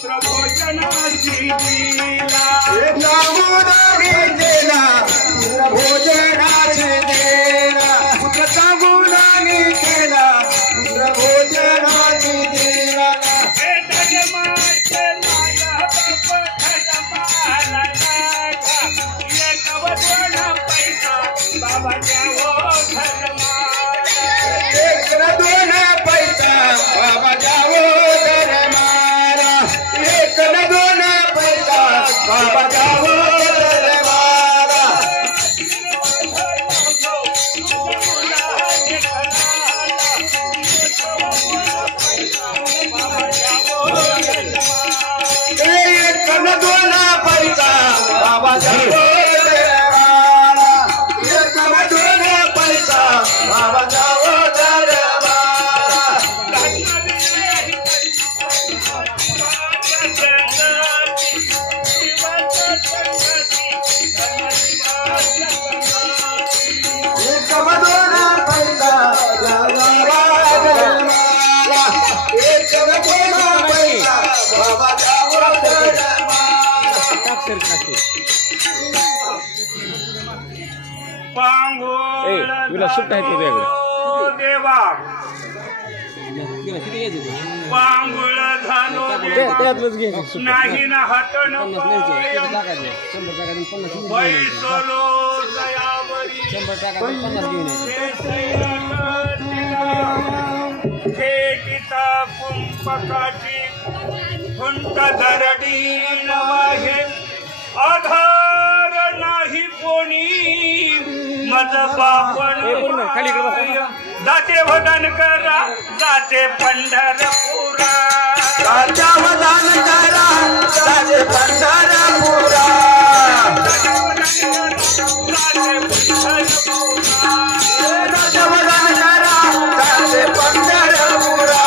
पुत्र भोजनाची दिला भोजनाची देला पुत्र सांगूनानी केला पुत्र भोजनाची देला हे धर्माचे माया बाप धर्माला नाथा एक वदन पैसा बाबा द्यावो धर्माला एक दोन पैसा बाबा जावो धर्माला एक दोन पैसा बाबा जावो धर्माला एक दोन पैसा बाबा जावो धर्माला एक दोन पैसा बाबा जावो धर्माला एक दोन पैसा जावा धर्माला एक दोन पैसा बाबा जावो पांगोळ देवा पांगुळ झालो नाही ना हटण बैसलो दयावरी ठेकिता कुंपकाची खुंट दरडी नवाहे आधार नाही कोणी मज पापण जाते वदन करा जाते पंढरपुरा राजा वदान करा जाते पंढरपुरा राजा वदान करा जाते पंढरपुरा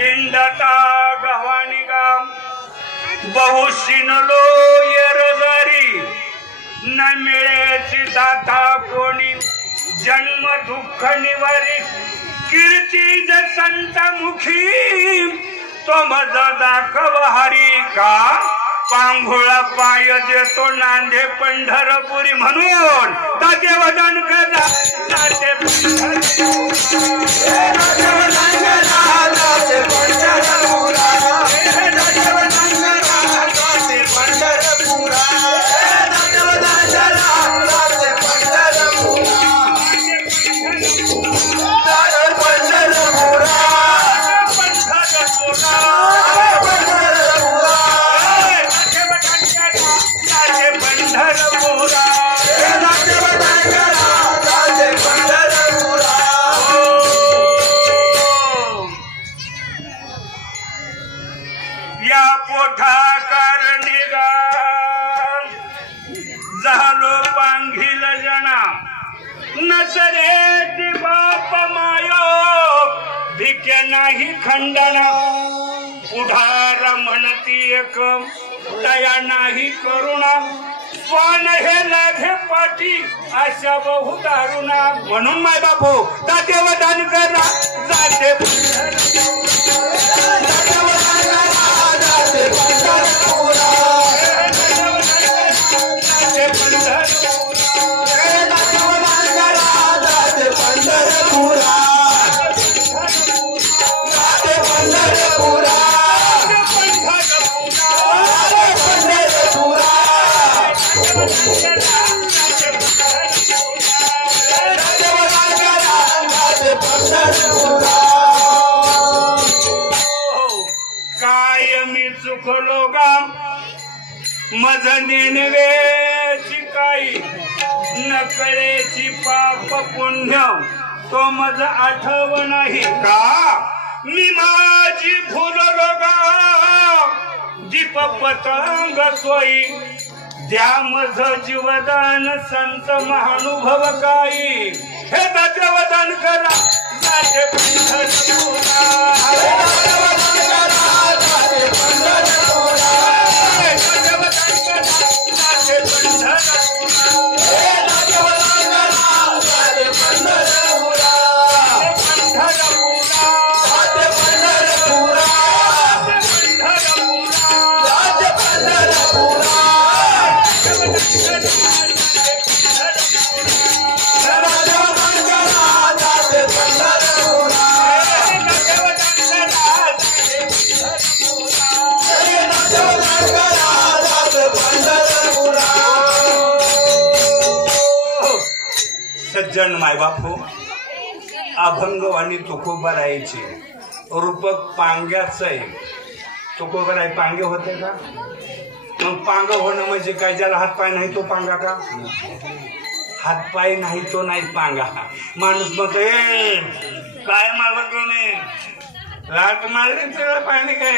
हिंडता गव्हाणी गाम बहुशिनलो येरजारी न मिळेची दाता कोणी जन्म दुःख निवारी कीर्ती ज संत मुखी तो मज दाखव हरी का पांघोळा पाय देतो नांदे पंढरपुरी म्हणून ताते वदन करा ताते या पोठा करनिगा झालो पांघिल जना नसरेची बाप मायो भिके नाही खंडना पुढार म्हणती एक दया नाही करुणा पण हे लागे पाठी अशा बहु दारुणा म्हणून माय बापू ताते वदान करा जाते कायमी चुकलो गाम मज निनवेची काही नकळेची पाप पुण्य तो मज आठव नाही का मी माझी भूललो गा दीप पतंग सोयी द्या मज जीवदान संत महानुभव काही हे दातेवदान करा जाते पंढरपुरा सज्जन मायबाप हो अभंगवाणी तुकोबारायची रूपक पांग्याच आहे. तुकोबाराय पांगे होते का? मग पांग होणं म्हणजे काय? ज्याला हातपाय नाही तो पांगा का? हातपाय नाही तो नाही पांगा. माणूस म्हणतो काय मागत नाही लाट मारली सगळं पाणी काय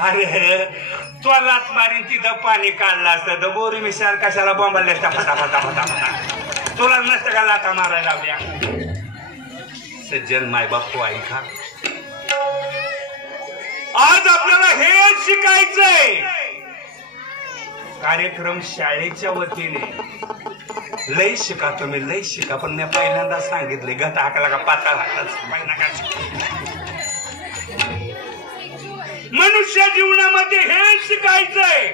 अरे तो लात मारीन तिथं पाणी काढलं असतं तर बोरी मिशाल कशाला बॉम्बाला फटा तुला नसतं का लाटा मारायला लावल्या. सज्जन मायबाप हो ऐका आज आपल्याला हे शिकायचंय. कार्यक्रम शाळेच्या वतीने लय शिका तुम्ही लय शिका पण मी पहिल्यांदा सांगितले गत हाकला का पाता मनुष्य जीवनामध्ये हे शिकायचंय.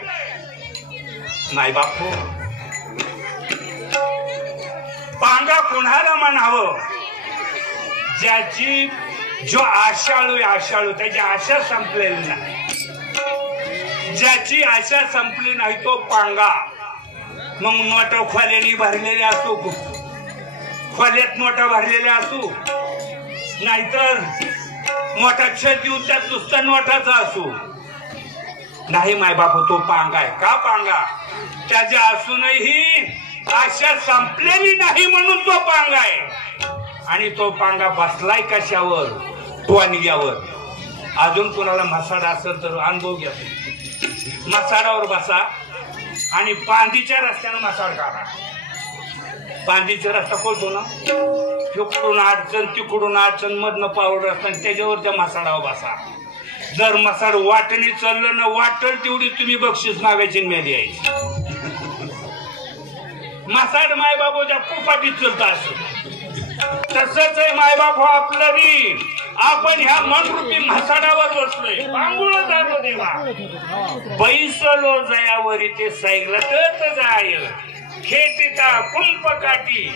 मायबाप हो पांगा कुणाला म्हणावं? ज्याची जो आशाळू त्याची आशा संपलेली नाही. ज्याची आशा संपली नाही तो पांगा. मग नोट खोल्याने भरलेले असू खोल्यात नोटा भरलेल्या असू नाहीतर मोठा छत देऊन त्यात नुसतं नोटाचा असू नाही. मायबाप तो पांगा आहे का? पांगा त्याच्या असूनही आशा संपलेली नाही म्हणून तो पांगा आहे. आणि तो पांगा बसलाय कशावर? टोनग्यावर. अजून कोणाला मसाडा असेल तर अनुभव घ्या. मसाडावर बसा आणि पांदीच्या रस्त्यानं मसाड काढा. पांदीचा रस्ता कळतो ना? तिकडून अडचण तिकडून अडचण मधनं पावड असतं त्याच्यावर त्या मसाडावर बसा. जर मसाड वाटणी चाललं ना वाटण तेवढी तुम्ही बक्षीस मागायची मेली यायची. मसाड मायबाबूच्या कुपाटीत चालतं असं. तसंच आहे मायबाप आपलं बी. आपण ह्या मनरूपी मसाडावर बसलोय. पांगुळ जातो देवा बैसलो जयावरी ते सैलतच जाय खेटीता कुंप काठी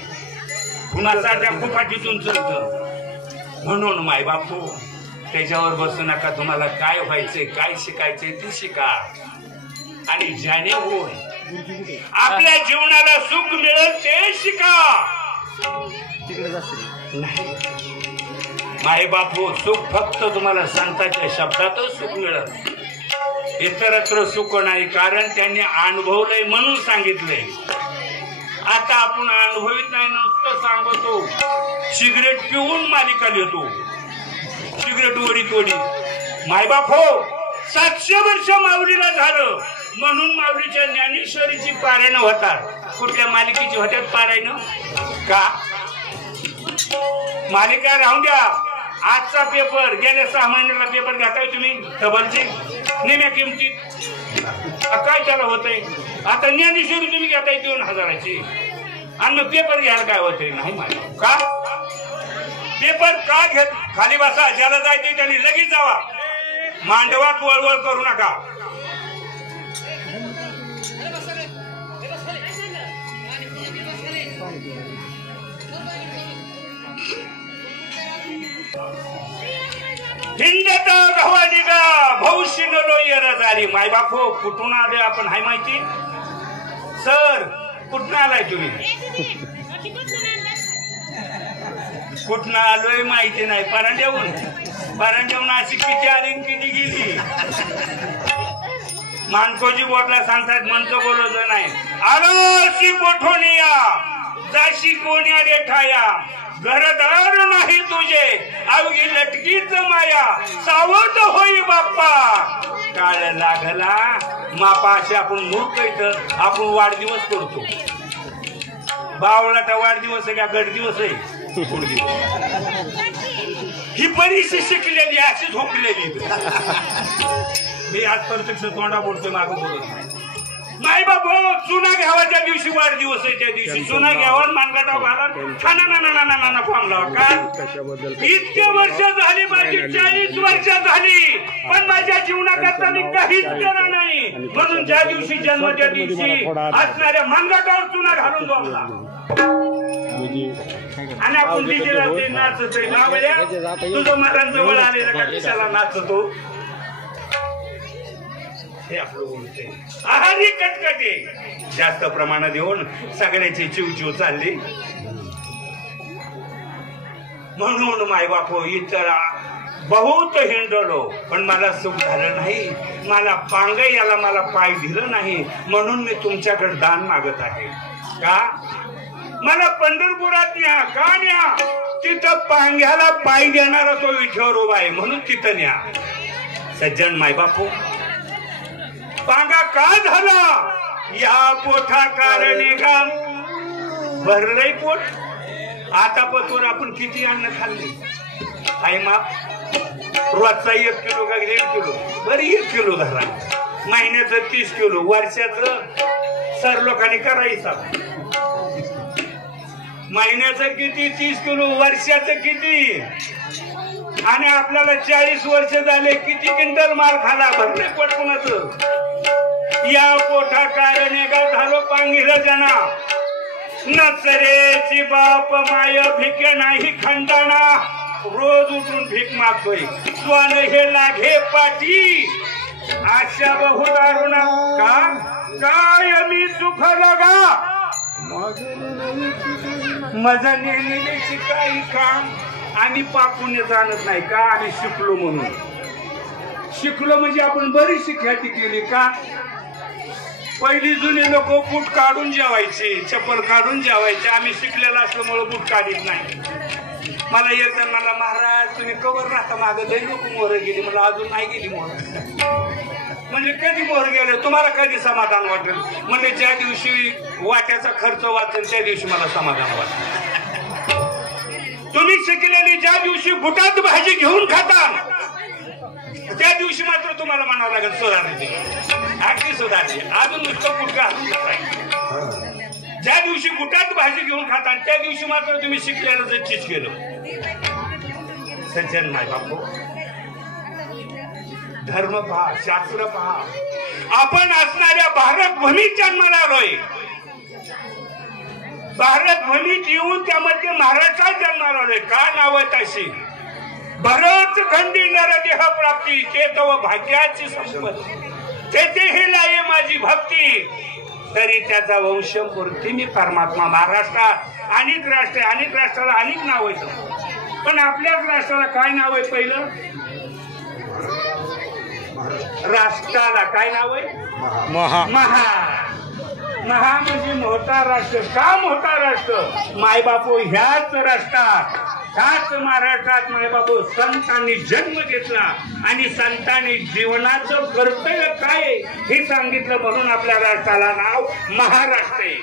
मसाच्या कुपाटीतून चलत. म्हणून मायबापू त्याच्यावर बसू नका. तुम्हाला काय व्हायचंय काय शिकायचंय ते शिका. आणि ज्याने होऊन आपल्या जीवनाला सुख मिळेल ते शिका. नाही मायबापू सुख फक्त तुम्हाला संतांच्या शब्दातच सुख मिळत. इतरत्र सुख नाही. कारण त्यांनी अनुभवलंय म्हणून सांगितलंय. आता आपण अनुभवित नाही नुसतं सांगतो. सिगरेट पिऊन मालिका लिहितो. सिगरेट वडीत मायबाप हो 700 वर्ष माऊलीला झालं म्हणून माऊलीच्या ज्ञानेश्वरीची पारायण होतात. कुठल्या मालिकेची होत्यात पारायण का? मालिका राहून द्या. आजचा पेपर गेल्या 6 महिन्याला पेपर घेताय तुम्ही डबलचे नेम्या किमतीत. काय त्याला होतंय? आता ज्ञानेश्वरी तुम्ही घेताय 2000ची आणि मग पेपर घ्यायला काय होतंय? नाही माहिती का? पेपर का घेत? खाली बसा. ज्याला जायचे त्यांनी लगेच जावा. मांडवात वळवळ करू नका. हिंदत गव्हाडी गा भौशिनलो येरजारी. मायबाप हो कुठून आले आपण हाय माहिती? सर कुठून आलाय तुम्ही? कुठून आलोय माहिती नाही. परांड्याहून अशी किती आली किती गेली. माणकोजी बोटला सांगतात म्हणतो बोलवत नाही. आलो शी कोठून या जाशी कोण्या रे ठाया घरदार नाही तुझे अवघी लटकीच माया सावध होई बाप्पा काळ लागला मापाशी आपण मूर्ख इथं आपण वाढदिवस करतो बावळाचा वाढदिवस आहे का गडदिवस आहे ही बरीचशी शिकलेली अशी झोपलेली मी आज प्रत्यक्ष तोंडा बोलतोय मागं बोलत नाही बाबा चुना घ्यावाच्या दिवशी वाढदिवस आहे त्या दिवशी चुना घ्यावा मानगटाव घाला ना फॉर्म लावा का इतके वर्ष झाली माझी 40 वर्ष झाली पण माझ्या जीवनाकरता मी काहीच केलं नाही म्हणून ज्या दिवशी जन्म त्या दिवशी असणाऱ्या मानगटावर चुना घालून जोडला आणि आपण डीजेला ते नाचतोय तुझं महाराज जवळ आलेला का दिशाला नाचतो हे आपलं बोलतोय आहारी कटकटे जास्त प्रमाणात येऊन सगळ्याची चिवचिव चालली म्हणून मायबापो इतर बहुत हिंडलो पण मला सुख झालं नाही मला पांग याला मला पाय दिलं नाही म्हणून मी तुमच्याकडे दान मागत आहे का मला पंढरपुरात न्या का न्या तिथं पांग्याला पाय देणारा तो विठ्यावर उभा आहे म्हणून तिथं न्या सज्जन मायबापू पांगा का झाला या पोटा कारणे का भरलंय पोट आता पतवर आपण किती अन्न खाल्ले आई माप रोजचा 1 किलो का 1.5 किलो बरं 1 किलो धरा महिन्याचं 30 किलो वर्षाचं सर लोकांनी करायचा महिन्याचं किती 30 किलो वर्षाचं किती आणि आपल्याला 40 वर्ष झाले किती क्विंटल माल खाला भरले पोट कुणाचं या पोटा कारणे का झालो पांगिर जना नचरेची बाप माय भिके नाही खंडाणा रोज उठून भीक मागतोय स्वान हे लाघे पाठी आशा बहु दारुणा का काय मी सुख लगा माझा नेहमीची काही काम आम्ही पाकून जाणत नाही का आम्ही शिकलो म्हणून शिकलो म्हणजे आपण बरीचशी ख्याती केली का पहिली जुने लोक बूट काढून जेवायचे चप्पल काढून जेवायचे आम्ही शिकलेला असल्यामुळे बूट काढीत नाही मला एक जण मला महाराज तुम्ही कवर राहता मागं लई लोक मोहर गेली मला अजून नाही गेली मोहर म्हणजे कधी मोहर गेले तुम्हाला कधी समाधान वाटेल म्हणजे ज्या दिवशी वाट्याचा खर्च वाचेल त्या दिवशी मला समाधान वाटेल तुम्ही शिकलेली ज्या दिवशी बुटात भाजी घेऊन खाता त्या दिवशी मात्र तुम्हाला म्हणावं लागेल सुधारण्याची अगदी सुधारली अजून नुसतं गुटखा ज्या दिवशी बुटात भाजी घेऊन खाता त्या दिवशी मात्र तुम्ही शिकलेलं चीज केलं सज्जन माय बापू धर्म पहा शास्त्र पहा आपण असणाऱ्या भारत भूमीत जन्माला आलोय भारत भूमीत येऊन त्यामध्ये महाराष्ट्रात जन्माला आलोय का नाव तशी भरत खंडी नरदेह प्राप्ती ते तव भाग्याची संपत्ती तेथेही लाये माझी भक्ती तरी त्याचा वंश मूर्ती मी परमात्मा महाराष्ट्रात अनेक राष्ट्राला अनेक नाव आहेत पण आपल्याच राष्ट्राला काय नाव आहे पहिलं राष्ट्राला काय नाव आहे महा म्हणजे मोठा राष्ट्र का मोठा राष्ट्र मायबापू ह्याच राष्ट्रात ह्याच महाराष्ट्रात मायबापू संतांनी जन्म घेतला आणि संतांनी जीवनाचं कर्तव्य काय हे सांगितलं म्हणून आपल्या राष्ट्राला नाव महाराष्ट्र आहे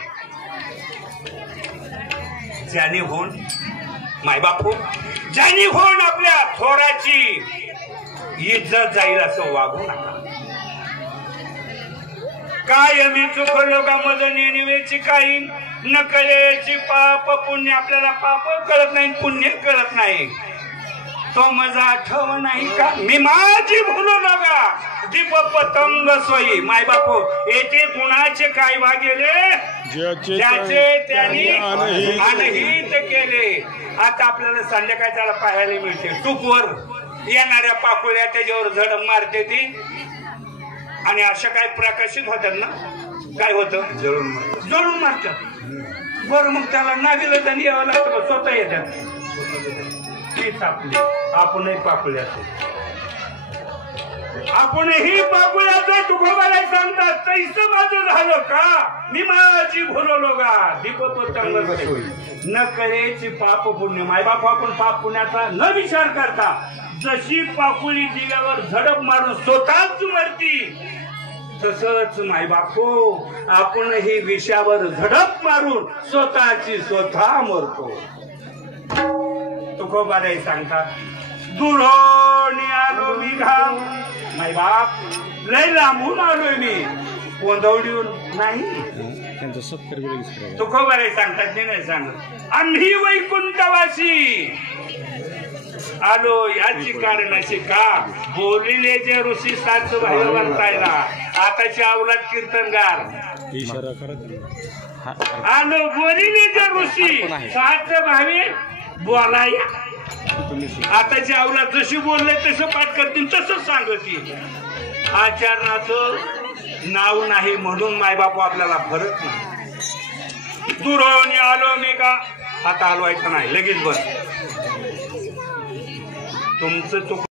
ज्याने होऊन मायबापू ज्याने होऊन आपल्या थोराची इज्जत जाईल असं वागू नका काय मी चुकलो का मदनी निवेची काही न कळेची पाप पुण्य आपल्याला पाप कळत नाही पुण्य कळत नाही तो मजा आठव नाही का मी माझी भूलो नका दीप पतंग सोयी माय बापू येथे गुणाचे काय वागेले ज्याचे त्यांनी अनहित केले आता आपल्याला संध्याकाळी त्याला पाहायला मिळते टूकवर येणाऱ्या पाकोळ्या त्याच्यावर झडप मारते ती आणि अशा काय प्रकाशित होतात ना काय होतं जळून मारतात बरं मग त्याला नागेलं त्यांनी यावं लागतं स्वतः येतात तीच आपली आपणही पाकळी असतो आपणही पाकुळ्याचं तुकोबाला सांगतात तैस माझं झालं का मी माझी भुलवलो गा दीप न कळेची पाप पुण्य मायबाप आपण पाप पुण्याचा न विचार करता जशी पाकुळी दिव्यावर झडप मारून स्वतःच मरती तसंच मायबापो आपणही विषयावर झडप मारून स्वतःची स्वतः मरतो तुकोबाला सांगतात दुरोणी आलो मी घाम मायबाप लय लांबून आलोय मी कोंदवडीहून नाही तुकोबाला सांगतात नाही सांगत आम्ही वैकुंठवासी आलो याची कारणाची का बोलिले जे ऋषी साच बाहेर वर्तायला आताची अवलाद कीर्तनगार आलो बोलिले जे ऋषी साच भावे बोलाया आताची अवलाद जशी बोलले तसं पाठ करतील तसंच सांगतील आचरणाचं नाव नाही म्हणून मायबापू आपल्याला फरक नाही दुरोणी आलो मी का आता हलवायचं नाही लगेच बस तुमचं